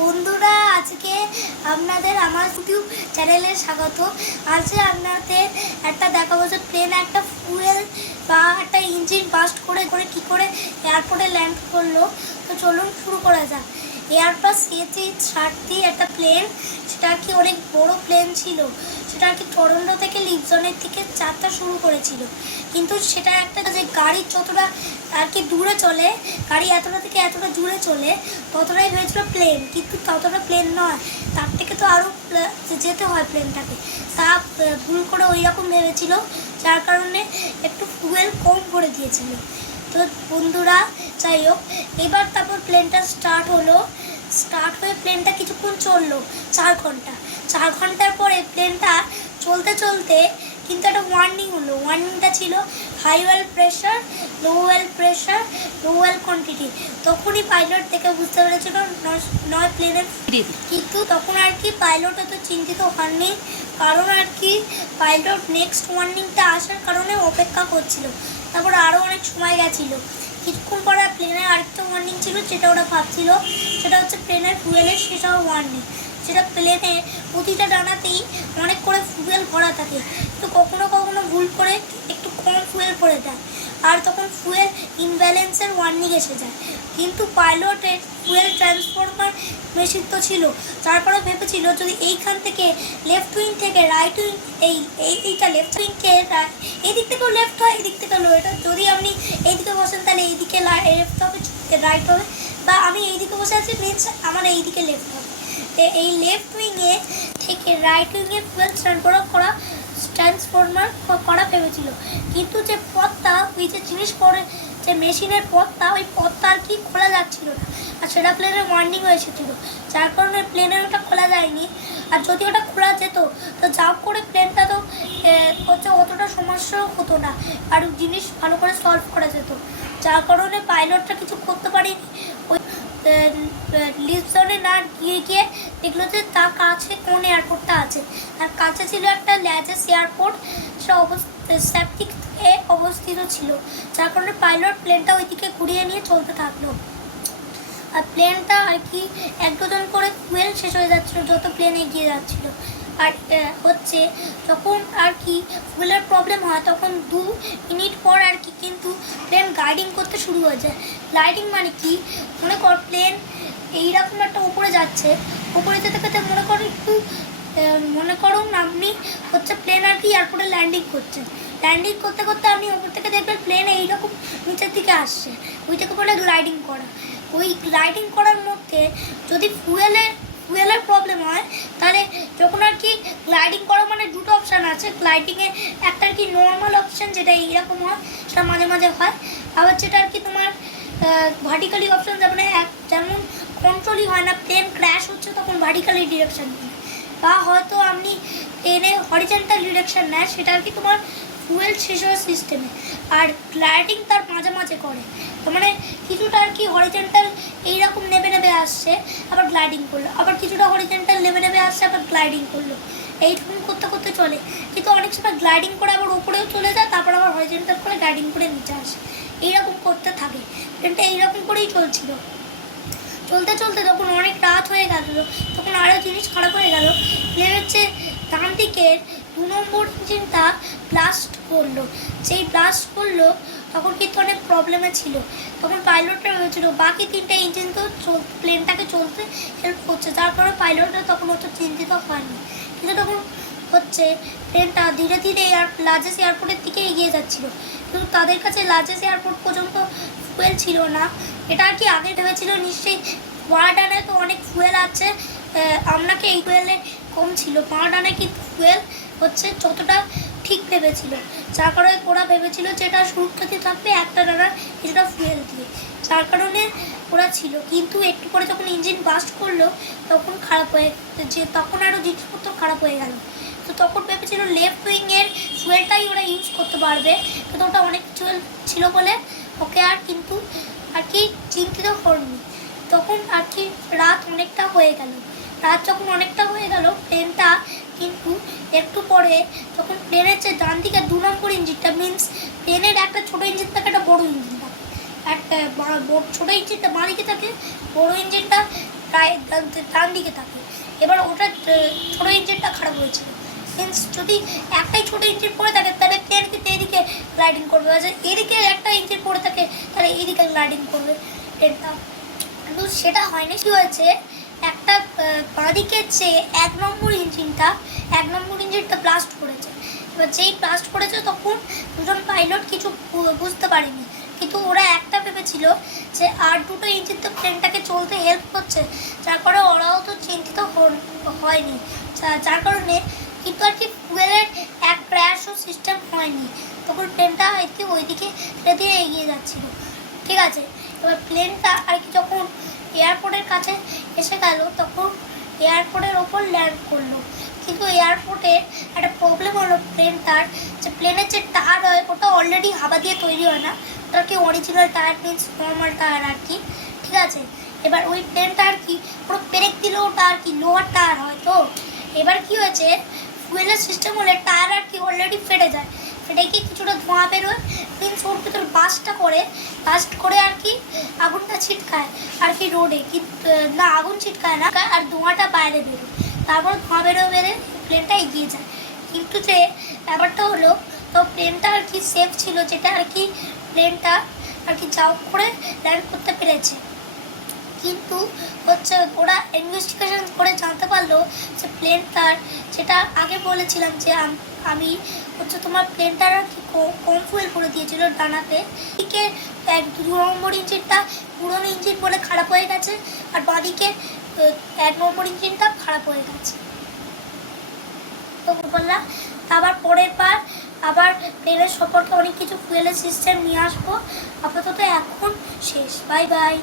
বন্ধুরা, আজকে আপনাদের আমার ইউটিউব চ্যানেলে স্বাগত। আজকে আপনাদের একটা দেখাবো যে প্লেন একটা ফুয়েল বা একটা ইঞ্জিন বাস্ট করে কী করে এয়ারপোর্টে ল্যান্ড করলো। তো চলুন শুরু করা যাক। এয়ারবাস A330 একটা প্লেন, সেটা কি অনেক বড় প্লেন ছিল। সেটা কি টরন্টো থেকে লিসবনের দিকে যাত্রা শুরু করেছিল। কিন্তু সেটা একটা যে গাড়ি যতটা আর কি দূরে চলে, গাড়ি এতটা থেকে এতটা দূরে চলে, ততটাই হয়েছিল প্লেন। কিন্তু ততটা প্লেন নয়, তার থেকে তো আরও যেতে হয় প্লেনটাকে। তা ভুল করে ওই রকম ভেবেছিল, যার কারণে একটু ফুয়েল কম করে দিয়েছিল। তো বন্ধুরা, যাই হোক, এবার তারপর প্লেনটা স্টার্ট হলো। স্টার্ট হয়ে প্লেনটা কিছুক্ষণ চললো, 4 ঘন্টা। 4 ঘন্টার পরে প্লেনটা চলতে চলতে কিন্তু একটা ওয়ার্নিং হলো। ওয়ার্নিংটা ছিল হাই ওয়েল প্রেশার, লো ওয়েল প্রেশার, লো ওয়েল কোয়ান্টিটি। তখনই পাইলট থেকে বুঝতে পেরেছিল নয় প্লেনের। কিন্তু তখন আর কি পাইলট অত চিন্তিত হননি, কারণ আর কি পাইলট নেক্সট ওয়ার্নিংটা আসার কারণে অপেক্ষা করছিল। তারপর আরও অনেক সময় গেছিলো। কিছুক্ষণ পরে প্লেনের আরেকটা ওয়ার্নিং ছিল, যেটা ওরা ভাবছিল সেটা হচ্ছে প্লেনের ফুয়েলের শেষ হওয়া ওয়ার্নিং। যেটা প্লেনে প্রতিটা ডানাতেই অনেক করে ফুয়েল ভরা থাকে, তো কখনো কখনো ভুল করে একটু কম ফুয়েল ভরে দেয়, আর তখন ফুয়েল ইনব্যালেন্সের ওয়ার্নিং এসে যায়। কিন্তু পাইলটের ফুয়েল ট্রান্সফরমার মেশিন তো ছিল, তারপরে ভেবেছিল যদি এইখান থেকে লেফট উইং থেকে রাইট উইং, এইটা লেফট উইংকে এই দিক থেকেও লেফট হয়, এই দিক থেকে এটা যদি আপনি এইদিকে বসেন তাহলে এইদিকে লেফট হবে, রাইট হবে, বা আমি এইদিকে বসে আছি মিনস আমার এইদিকে লেফট হবে। এই লেফট উইংয়ে থেকে রাইট উইংয়ে ফুয়েল ট্রান্সফরমার করা ভেবেছিল। কিন্তু যে পথটা, ওই যে জিনিস পরে যে মেশিনের পথটা, ওই পথটা আর কি খোলা যাচ্ছিল না, আর সেটা প্লেনের ওয়ার্নিং হয়ে এসেছিলো, যার কারণে প্লেনের ওটা খোলা যায়নি। আর যদি ওটা খোলা যেত তো যা করে প্লেনটা তো হচ্ছে অতটা সমস্যাও হতো না, আর জিনিস ভালো করে সলভ করা যেত, যার কারণে পাইলটটা কিছু করতে পারেনি। ওই লিসবনে না গিয়ে দেখলো যে তার কাছে কোন এয়ারপোর্টটা আছে, আর কাছে ছিল একটা ল্যাজেস এয়ারপোর্ট, সেটা সেপটিকে অবস্থিত ছিল, যার কারণে পাইলট প্লেনটা ওইদিকে ঘুরিয়ে নিয়ে চলতে থাকলো। আর প্লেনটা আর কি এক ডজন করে ফুয়েল শেষ হয়ে যাচ্ছিলো যত প্লেন এগিয়ে যাচ্ছিলো। আর হচ্ছে যখন আর কি ফুয়েলের প্রবলেম হয়, তখন 2 মিনিট পর আর কি কিন্তু প্লেন গ্লাইডিং করতে শুরু হয়ে যায়। গ্লাইডিং মানে কি, মনে কর প্লেন এইরকম একটা উপরে যাচ্ছে, উপরে যেতে যেতে মনে করুন আপনি হচ্ছে প্লেন আর কি এয়ারপোর্টে ল্যান্ডিং করছেন। ল্যান্ডিং করতে করতে আপনি ওপর থেকে দেখবেন প্লেন এইরকম নিচের দিকে আসছে, ওইটাকে বলে গ্লাইডিং করা। ওই গ্লাইডিং করার মধ্যে যদি ফুয়েলের প্রবলেম হয়, তাহলে যখন আর কি গ্লাইডিং করা মানে দুটো অপশান আছে। গ্লাইডিংয়ে একটা আর কি নর্মাল অপশান, যেটা এইরকম হয়, সেটা মাঝে মাঝে হয়। আবার যেটা আর কি তোমার ভার্টিক্যালি অপশান, যেমন কন্ট্রোলই হয় না, প্লেন ক্র্যাশ হচ্ছে তখন ভার্টিক্যালি ডিরেকশান নেয়, বা হয়তো আপনি প্লেনে হরিজন্টাল ডিরেকশান নেয়, সেটা আর কি তোমার ফুয়েল শেষ হওয়ার সিস্টেমে। আর গ্লাইডিং তার মাঝে মাঝে করে, তো মানে কিছুটা আর কি হরিজন্টাল এইরকম নেমে আসছে, আবার গ্লাইডিং করলো, আবার কিছুটা হরিজন্টাল নেমে আসছে, আবার গ্লাইডিং করলো, এইরকম করতে করতে চলে। কিন্তু অনেক সময় গ্লাইডিং করে আবার উপরেও চলে যায়, তারপর আবার হরিজন্টাল করে গ্লাইডিং করে নিচে আসে, এইরকম করতে থাকে। ট্রেনটা এইরকম করেই চলছিল। চলতে চলতে যখন অনেক রাত হয়ে গেল, তখন আরও জিনিস খারাপ হয়ে গেল। প্লেন হচ্ছে ডান দিকের 2 নম্বর ইঞ্জিনটা ব্লাস্ট করলো। যেই ব্লাস্ট করলো তখন কিন্তু অনেক প্রবলেমে ছিল। তখন পাইলটরা হয়েছিল বাকি 3টা ইঞ্জিন তো প্লেনটাকে চলতে হেল্প করছে, যার কারণে পাইলটরা তখন অত চিন্তিত হয়নি। কিন্তু তখন হচ্ছে প্লেনটা ধীরে ধীরে লার্জেস্ট এয়ারপোর্টের দিকে এগিয়ে যাচ্ছিলো, কিন্তু তাদের কাছে লার্জেস্ট এয়ারপোর্ট পর্যন্ত ফুয়েল ছিল না। এটা আর কি আগে ভেবেছিল নিশ্চয়ই পারাডানে তো অনেক ফুয়েল আছে, আপনাকে এই ফুয়েলে কম ছিল। পারাডানে কিন্তু ফুয়েল হচ্ছে যতটা ঠিক ভেবেছিল, যার কারণে ওরা ভেবেছিল যে এটা সুরক্ষিত থাকবে একটা ডানার কিছুটা ফুয়েল দিয়ে, যার কারণে ওরা ছিল। কিন্তু একটু পরে যখন ইঞ্জিন বাস্ট করলো, তখন তখন আরও জিনিসপত্র খারাপ হয়ে গেল। তো তখন ভেবেছিল লেফট উইংয়ের ফুয়েলটাই ওরা ইউজ করতে পারবে, কিন্তু ওটা অনেক ফুয়েল ছিল বলে ওকে আর কিন্তু আর কি চিন্তিত করেনি। তখন আর কি রাত অনেকটা হয়ে গেল। রাত যখন অনেকটা হয়ে গেল, প্লেনটা কিন্তু একটু পরে তখন প্লেনের যে ডান দিকে 2 নম্বর ইঞ্জিনটা, মিনস প্লেনের একটা ছোটো ইঞ্জিন থাকে, একটা বড়ো ইঞ্জিন থাকে। একটা ছোটো ইঞ্জিনটা বাঁ দিকে থাকে, বড়ো ইঞ্জিনটা প্রায় ডান দিকে থাকে। এবার ওটা ছোটো ইঞ্জিনটা খারাপ হয়েছিল। মিনস যদি একটাই ছোটো ইঞ্জিন পড়ে থাকে তাহলে প্লেন কিন্তু এদিকে গ্লাইডিং করবে, এদিকে একটা ইঞ্জিন পড়ে থাকে তাহলে এইদিকে গ্লাইডিং করবে প্লেনটা। কিন্তু সেটা হয়নি। কী হয়েছে, একটা বাঁদিকের যে 1 নম্বর ইঞ্জিনটা ব্লাস্ট করেছে। এবার যেই ব্লাস্ট করেছে তখন দুজন পাইলট কিছু বুঝতে পারেনি, কিন্তু ওরা একটা ভেবেছিল যে আর দুটো ইঞ্জিন তো প্লেনটাকে চলতে হেল্প করছে, যার কারণে ওরাও তো চিন্তিত হয়নি, যার কারণে কিন্তু আর কি ফুয়েলের এক ক্র্যাশও সিস্টেম হয়নি। তখন প্লেনটা আর কি ওইদিকে ধীরে ধীরে এগিয়ে যাচ্ছিল, ঠিক আছে। এবার প্লেনটা আর কি যখন এয়ারপোর্টের কাছে এসে গেল তখন এয়ারপোর্টের ওপর ল্যান্ড করলো। কিন্তু এয়ারপোর্টের একটা প্রবলেম হলো, প্লেনের যে টায়ার হয় ওটা অলরেডি হাওয়া দিয়ে তৈরি হয় না, ওটা কি original tyre means normal tyre আর কি, ঠিক আছে। এবার ওই প্লেনটা আর কি পুরো পেরেক দিলেও ওটা আর কি লোহার টায়ার হয়। তো এবার কি হয়েছে, ফুয়েলের সিস্টেম হলে টায়ার আর কি অলরেডি ফেটে যায়, ফেটে গিয়ে কিছুটা ধোঁয়া বেরোয়, মিনস ওর ভিতর বাস্ট করে আর কি আগুনটা ছিটকায় আর কি রোডে, কিন্তু না আগুন ছিটকায় না, আর ধোঁয়াটা বাইরে বেরোয়, তারপর ধোঁয়া বেরোয় প্লেনটা এগিয়ে যায়। কিন্তু যে ব্যাপারটা হলো, তো প্লেনটা আর কি সেফ ছিল, যেটা আর কি প্লেনটা আর কি যাও করে ল্যান্ড করতে পেরেছে। কিন্তু হচ্ছে ওরা ইনভেস্টিগেশন করে জানতে পারলো যে প্লেনটার, যেটা আগে বলেছিলাম যে আমি হচ্ছে তোমার প্লেনটার আর কি কম ফুয়েল করে দিয়েছিল ডানাতে, এদিকে 2 নম্বর ইঞ্জিনটা পুরনো ইঞ্জিন বলে খারাপ হয়ে গেছে, আর বাঁদিকে 1 নম্বর ইঞ্জিনটা খারাপ হয়ে গেছে। তো বললাম আবার পরের বার আবার প্লেনের সম্পর্কে অনেক কিছু ফুয়েলের সিস্টেম নিয়ে আসবো। আপাতত এখন শেষ, বাই বাই।